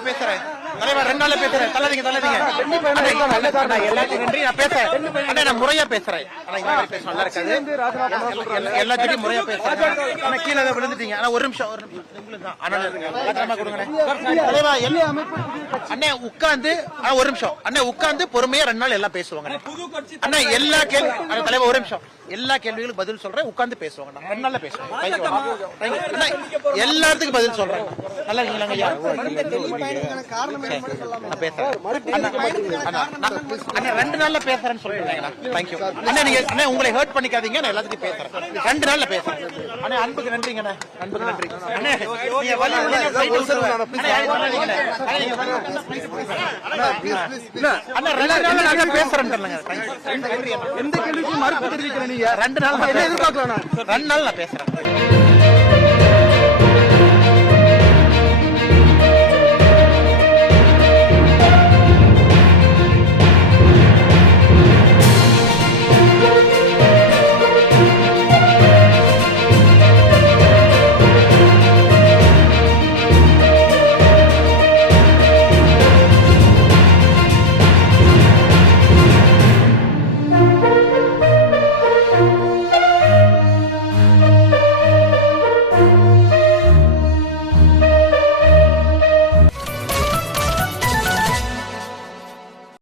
நாள்ல பேசுறேன் தலைவா, 2 நாள்ல பேசுறேன். தள்ளாதீங்க எல்லாத்தையும் நன்றி. நான் பேசுறேன், நான் முறையா பேசுறேன். நல்லா இருக்காது, எல்லாத்தையும் முறையா பேசுறேன். ஆனா கீழே விழுந்துட்டீங்க. ஆனா ஒரு நிமிஷம் தலைவா, அண்ணே உட்கார்ந்து ஒரு நிமிஷம் அண்ணே உட்கார்ந்து பொறுமையா 2 நாள் எல்லாம் பேசுவாங்க. அண்ணா எல்லா கேள்வி தலைவா ஒரு நிமிஷம், எல்லா கேள்விகளுக்கும் பதில் சொல்றேன். உட்கார்ந்து பேசுவாங்க. 2 நாள்ல பேசுவேன். எல்லாத்துக்கும் பதில் சொல்றேன். நல்லா இருக்கீங்களா ஐயா? நான் பேசுறேன். 2 நாள்ல பேசுறேன்னு சொல்றேன். தேங்க்யூ அண்ணா. நீங்க அண்ணா உங்களை ஹர்ட் பண்ணிக்காதீங்க. நான் எல்லாத்துக்கும் பேசுறேன். 2 நாள்ல பேசுறேன். அண்ணா அன்புக்கு நன்றிங்க. அன்புக்கு நன்றி. அண்ணா நீங்க வலி அண்ணா 2 நாள்ல நான் பேசுறேன். எந்த கேள்விக்கும் மறுப்பு தெரிவிக்கிறேன். நீங்க 2 நாள் எதிர்பார்க்கலாம். 2 நாள் நான் பேசுறேன்.